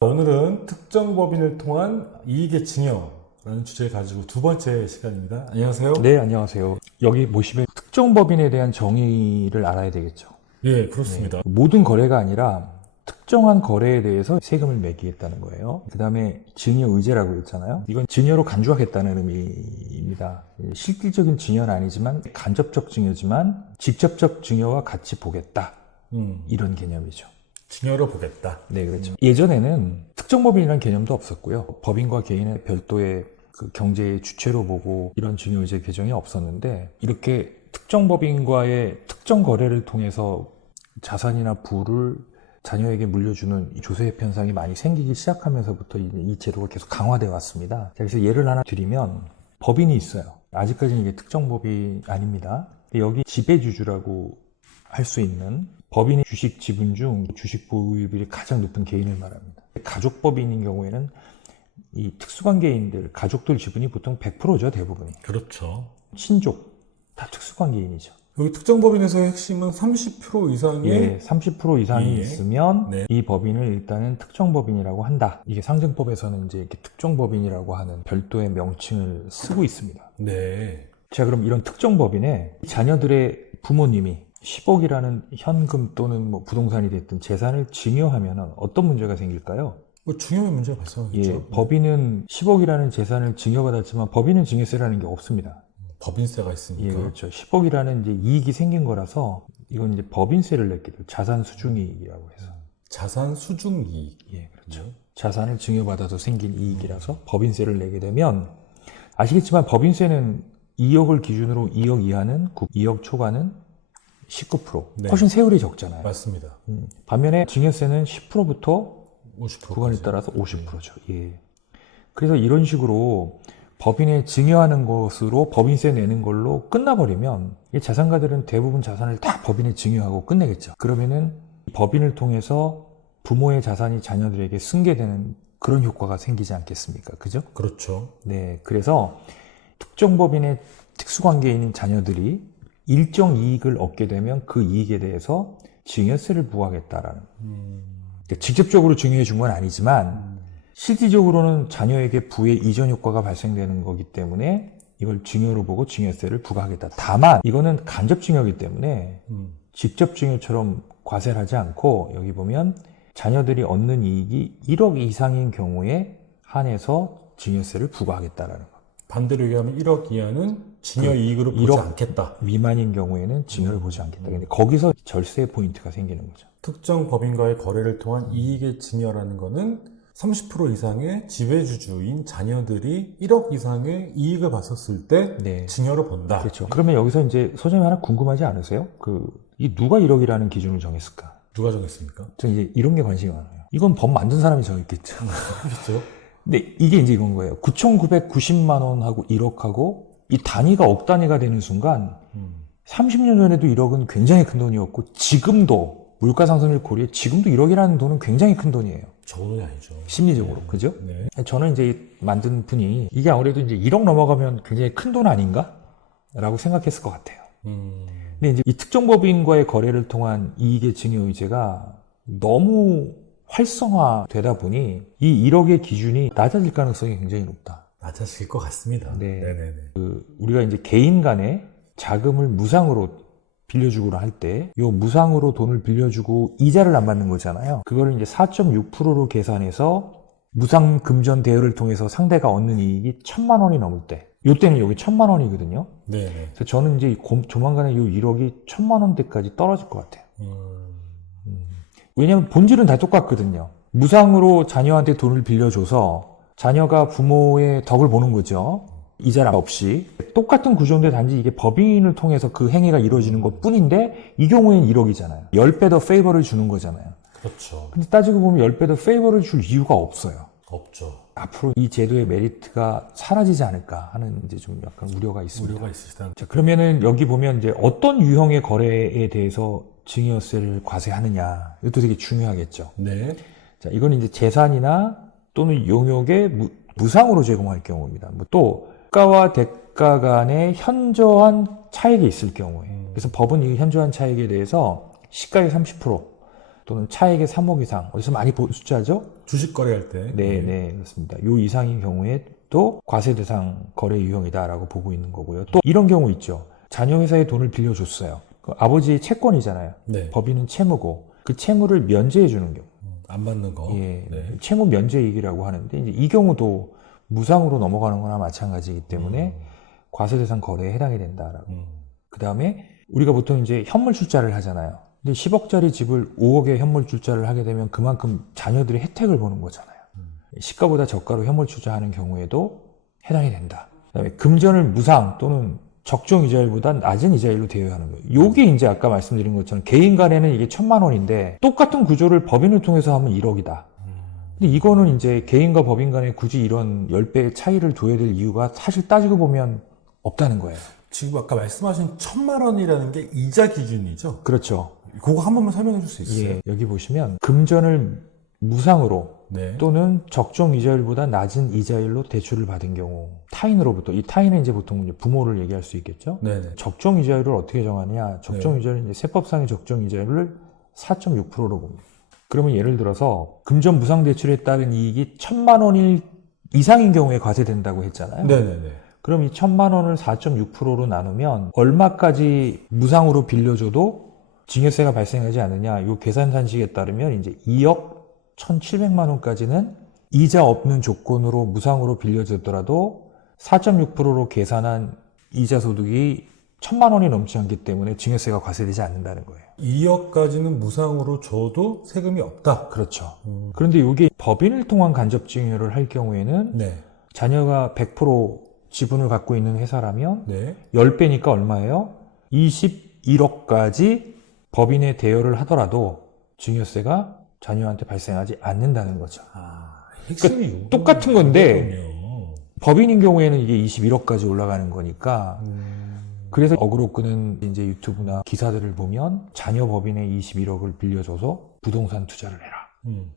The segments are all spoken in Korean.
오늘은 특정 법인을 통한 이익의 증여라는 주제를 가지고 두 번째 시간입니다. 안녕하세요. 네, 안녕하세요. 여기 보시면 특정 법인에 대한 정의를 알아야 되겠죠. 예, 그렇습니다. 모든 거래가 아니라 특정한 거래에 대해서 세금을 매기겠다는 거예요. 그 다음에 증여 의제라고 했잖아요. 이건 증여로 간주하겠다는 의미입니다. 실질적인 증여는 아니지만 간접적 증여지만 직접적 증여와 같이 보겠다. 이런 개념이죠. 증여로 보겠다. 네, 그렇죠. 예전에는 특정 법인이라는 개념도 없었고요. 법인과 개인의 별도의 그 경제의 주체로 보고 이런 증여의제 규정이 없었는데, 이렇게 특정 법인과의 특정 거래를 통해서 자산이나 부를 자녀에게 물려주는 이 조세협 현상이 많이 생기기 시작하면서부터 이 제도가 계속 강화되어 왔습니다. 그래서 예를 하나 드리면, 법인이 있어요. 아직까지는 이게 특정 법인이 아닙니다. 여기 지배주주라고 할 수 있는 법인의 주식 지분 중 주식 보유율이 가장 높은 개인을 말합니다. 가족법인인 경우에는 이 특수관계인들, 가족들 지분이 보통 100%죠, 대부분이. 그렇죠. 친족, 다 특수관계인이죠. 여기 특정 법인에서의 핵심은 30% 이상의 예, 30% 이상이 예. 있으면 네. 이 법인을 일단은 특정법인이라고 한다. 이게 상증법에서는 이제 이렇게 특정법인이라고 하는 별도의 명칭을 쓰고 있습니다. 네. 자, 그럼 이런 특정법인에 자녀들의 부모님이 10억이라는 현금 또는 뭐 부동산이 됐든 재산을 증여하면 어떤 문제가 생길까요? 뭐 중요한 문제가 발생하겠죠. 예, 법인은 10억이라는 재산을 증여받았지만 법인은 증여세라는 게 없습니다. 법인세가 있으니까. 예, 그렇죠. 10억이라는 이제 이익이 생긴 거라서 이건 이제 법인세를 냈게 돼요. 자산 수중이익이라고 해서. 자산 수중 이익. 예, 그렇죠. 자산을 증여받아서 생긴 이익이라서 법인세를 내게 되면, 아시겠지만 법인세는 2억을 기준으로 2억 이하는 2억 초과는 19%. 네. 훨씬 세율이 적잖아요. 맞습니다. 반면에 증여세는 10%부터 50%. 구간에 따라서 50%죠. 예. 그래서 이런 식으로 법인에 증여하는 것으로 법인세 내는 걸로 끝나버리면 이 자산가들은 대부분 자산을 다 법인에 증여하고 끝내겠죠. 그러면은 법인을 통해서 부모의 자산이 자녀들에게 승계되는 그런 효과가 생기지 않겠습니까? 그죠? 그렇죠. 네. 그래서 특정 법인의 특수관계인인 자녀들이 일정 이익을 얻게 되면 그 이익에 대해서 증여세를 부과하겠다라는. 직접적으로 증여해 준 건 아니지만 실질적으로는 자녀에게 부의 이전 효과가 발생되는 거기 때문에 이걸 증여로 보고 증여세를 부과하겠다. 다만 이거는 간접 증여이기 때문에 직접 증여처럼 과세를 하지 않고, 여기 보면 자녀들이 얻는 이익이 1억 이상인 경우에 한해서 증여세를 부과하겠다라는 거. 반대로 얘기하면 1억 이하는 증여 이익으로 보지 1억 않겠다. 미만인 경우에는 증여를 보지 않겠다. 근데 거기서 절세 포인트가 생기는 거죠. 특정 법인과의 거래를 통한 이익의 증여라는 거는 30% 이상의 지배주주인 자녀들이 1억 이상의 이익을 봤었을 때 네. 증여로 본다. 그렇죠. 그러면 여기서 이제 소장님 하나 궁금하지 않으세요? 이 누가 1억이라는 기준을 정했을까? 누가 정했습니까? 저 이제 이런 게 관심이 많아요. 이건 법 만든 사람이 정했겠죠. 그렇죠. 근데 이게 이제 이건 거예요. 9,990만 원하고 1억하고 이 단위가 억 단위가 되는 순간 30년 전에도 1억은 굉장히 큰 돈이었고, 지금도 물가 상승을 고려해 지금도 1억이라는 돈은 굉장히 큰 돈이에요. 적은 게 아니죠. 심리적으로. 그죠? 네. 저는 이제 만든 분이 이게 아무래도 이제 1억 넘어가면 굉장히 큰 돈 아닌가? 라고 생각했을 것 같아요. 근데 이제 이 특정 법인과의 거래를 통한 이익의 증여 의제가 너무 활성화되다 보니 이 1억의 기준이 낮아질 가능성이 굉장히 높다. 낮아질 것 같습니다. 네. 네네네. 우리가 이제 개인 간에 자금을 무상으로 빌려주거나 할 때, 요 무상으로 돈을 빌려주고 이자를 안 받는 거잖아요. 그거를 이제 4.6%로 계산해서 무상 금전 대여를 통해서 상대가 얻는 이익이 1,000만 원이 넘을 때, 요때는 여기 1,000만 원이거든요. 네네. 그래서 저는 이제 조만간에 요 1억이 1,000만 원대까지 떨어질 것 같아요. 왜냐면 본질은 다 똑같거든요. 무상으로 자녀한테 돈을 빌려줘서 자녀가 부모의 덕을 보는 거죠. 이자 없이. 똑같은 구조인데 단지 이게 법인을 통해서 그 행위가 이루어지는 것 뿐인데, 이 경우에는 1억이잖아요. 10배 더 페이버를 주는 거잖아요. 그렇죠. 근데 따지고 보면 10배 더 페이버를 줄 이유가 없어요. 없죠. 앞으로 이 제도의 메리트가 사라지지 않을까 하는 이제 좀 약간 우려가 있습니다. 우려가 있으시다. 자, 그러면은 여기 보면 이제 어떤 유형의 거래에 대해서 증여세를 과세하느냐. 이것도 되게 중요하겠죠. 네. 자, 이거는 이제 재산이나 또는 용역에 무상으로 제공할 경우입니다. 또 가와 대가 간의 현저한 차익이 있을 경우에. 그래서 법은 이 현저한 차익에 대해서 시가의 30%, 또는 차액의 3억 이상, 어디서 많이 본 숫자죠? 주식 거래할 때. 네, 그렇습니다. 요 이상인 경우에 또 과세 대상 거래 유형이다라고 보고 있는 거고요. 또 이런 경우 있죠. 자녀 회사에 돈을 빌려줬어요. 그 아버지의 채권이잖아요. 네. 법인은 채무고 그 채무를 면제해 주는 경우. 안 받는 거. 예, 네. 채무 면제이익이라고 하는데 이제 이 경우도 무상으로 넘어가는 거나 마찬가지이기 때문에 과세 대상 거래에 해당이 된다라고. 그 다음에 우리가 보통 이제 현물 출자를 하잖아요. 근데 10억짜리 집을 5억에 현물 출자를 하게 되면 그만큼 자녀들이 혜택을 보는 거잖아요. 시가보다 저가로 현물 출자하는 경우에도 해당이 된다. 그다음에 금전을 무상 또는 적정 이자율보다 낮은 이자율로 대여하는 거예요. 요게 이제 아까 말씀드린 것처럼 개인 간에는 이게 1,000만 원인데 똑같은 구조를 법인을 통해서 하면 1억이다. 근데 이거는 이제 개인과 법인 간에 굳이 이런 10배의 차이를 둬야 될 이유가 사실 따지고 보면 없다는 거예요. 지금 아까 말씀하신 1,000만 원이라는 게 이자 기준이죠? 그렇죠. 그거 한 번만 설명해 줄 수 있어요? 예, 여기 보시면 금전을 무상으로 네. 또는 적정 이자율보다 낮은 이자율로 대출을 받은 경우 타인으로부터, 이 타인은 이제 보통 이제 부모를 얘기할 수 있겠죠. 네네. 적정 이자율을 어떻게 정하느냐? 적정 네. 이자율은 이제 세법상의 적정 이자율을 4.6%로 봅니다. 그러면 예를 들어서 금전 무상 대출에 따른 이익이 1,000만 원 이상인 경우에 과세된다고 했잖아요. 네네네. 그럼 이 1,000만 원을 4.6%로 나누면 얼마까지 무상으로 빌려줘도 증여세가 발생하지 않느냐? 이 계산 산식에 따르면 이제 2억 1,700만 원까지는 이자 없는 조건으로 무상으로 빌려줬더라도 4.6%로 계산한 이자 소득이 1,000만 원이 넘지 않기 때문에 증여세가 과세되지 않는다는 거예요. 2억까지는 무상으로 줘도 세금이 없다. 그렇죠. 그런데 이게 법인을 통한 간접 증여를 할 경우에는 네. 자녀가 100% 지분을 갖고 있는 회사라면 네. 10배니까 얼마예요? 21억까지 법인에 대여를 하더라도 증여세가 자녀한테 발생하지 않는다는 거죠. 핵심이 똑같은 건데 그렇군요. 법인인 경우에는 이게 21억까지 올라가는 거니까 그래서 어그로끄는 이제 유튜브나 기사들을 보면 자녀 법인에 21억을 빌려줘서 부동산 투자를 해라.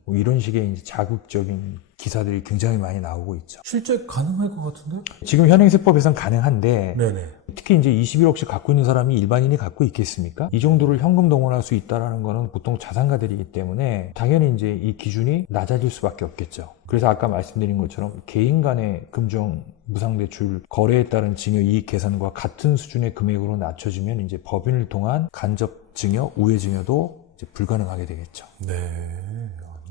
뭐 이런 식의 이제 자극적인 기사들이 굉장히 많이 나오고 있죠. 실제 가능할 것 같은데? 지금 현행세법에선 가능한데 네네. 특히 이제 21억씩 갖고 있는 사람이 일반인이 갖고 있겠습니까? 이 정도를 현금 동원할 수 있다는 거는 보통 자산가들이기 때문에 당연히 이제 이 기준이 낮아질 수밖에 없겠죠. 그래서 아까 말씀드린 것처럼 개인 간의 금전 무상대출 거래에 따른 증여 이익 계산과 같은 수준의 금액으로 낮춰지면 이제 법인을 통한 간접 증여, 우회 증여도 이제 불가능하게 되겠죠. 네.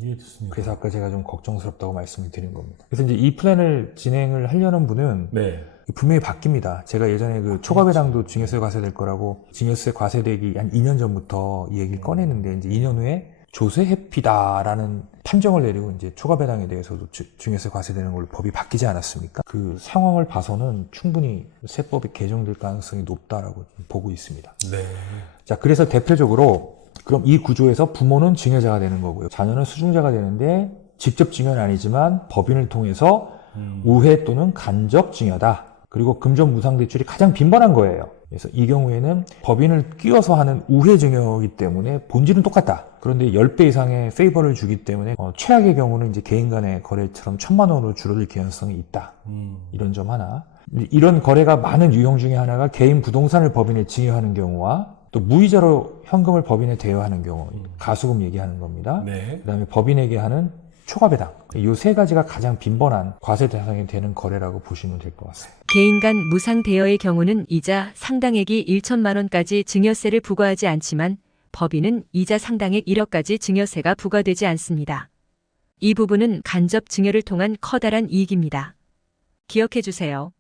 이해됐습니다. 그래서 아까 제가 좀 걱정스럽다고 말씀을 드린 겁니다. 그래서 이제 이 플랜을 진행을 하려는 분은 네. 분명히 바뀝니다. 제가 예전에 그 초과배당도 증여세 과세될 거라고 증여세 과세되기 한 2년 전부터 이 얘기를 꺼냈는데 이제 2년 후에 조세 회피다라는 판정을 내리고 이제 초과배당에 대해서도 증여세 과세되는 걸로 법이 바뀌지 않았습니까? 그 상황을 봐서는 충분히 세법이 개정될 가능성이 높다라고 보고 있습니다. 네. 자, 그래서 대표적으로 그럼 이 구조에서 부모는 증여자가 되는 거고요. 자녀는 수중자가 되는데 직접 증여는 아니지만 법인을 통해서 우회 또는 간접 증여다. 그리고 금전 무상 대출이 가장 빈번한 거예요. 그래서 이 경우에는 법인을 끼워서 하는 우회 증여이기 때문에 본질은 똑같다. 그런데 10배 이상의 페이버를 주기 때문에 최악의 경우는 이제 개인 간의 거래처럼 1,000만 원으로 줄어들 개연성이 있다. 이런 점 하나. 이런 거래가 많은 유형 중에 하나가 개인 부동산을 법인에 증여하는 경우와 또 무이자로 현금을 법인에 대여하는 경우, 가수금 얘기하는 겁니다. 네. 그다음에 법인에게 하는 초과배당. 이 세 가지가 가장 빈번한 과세 대상이 되는 거래라고 보시면 될 것 같습니다. 개인 간 무상 대여의 경우는 이자 상당액이 1천만 원까지 증여세를 부과하지 않지만 법인은 이자 상당액 1억까지 증여세가 부과되지 않습니다. 이 부분은 간접 증여를 통한 커다란 이익입니다. 기억해 주세요.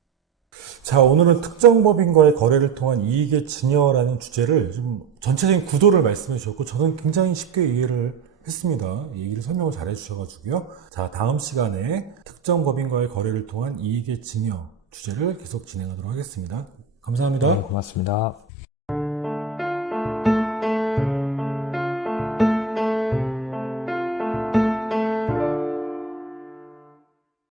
자, 오늘은 특정 법인과의 거래를 통한 이익의 증여라는 주제를 좀 전체적인 구도를 말씀해 주셨고 저는 굉장히 쉽게 이해를 했습니다. 얘기를 설명을 잘 해주셔가지고요. 자, 다음 시간에 특정 법인과의 거래를 통한 이익의 증여 주제를 계속 진행하도록 하겠습니다. 감사합니다. 네, 고맙습니다.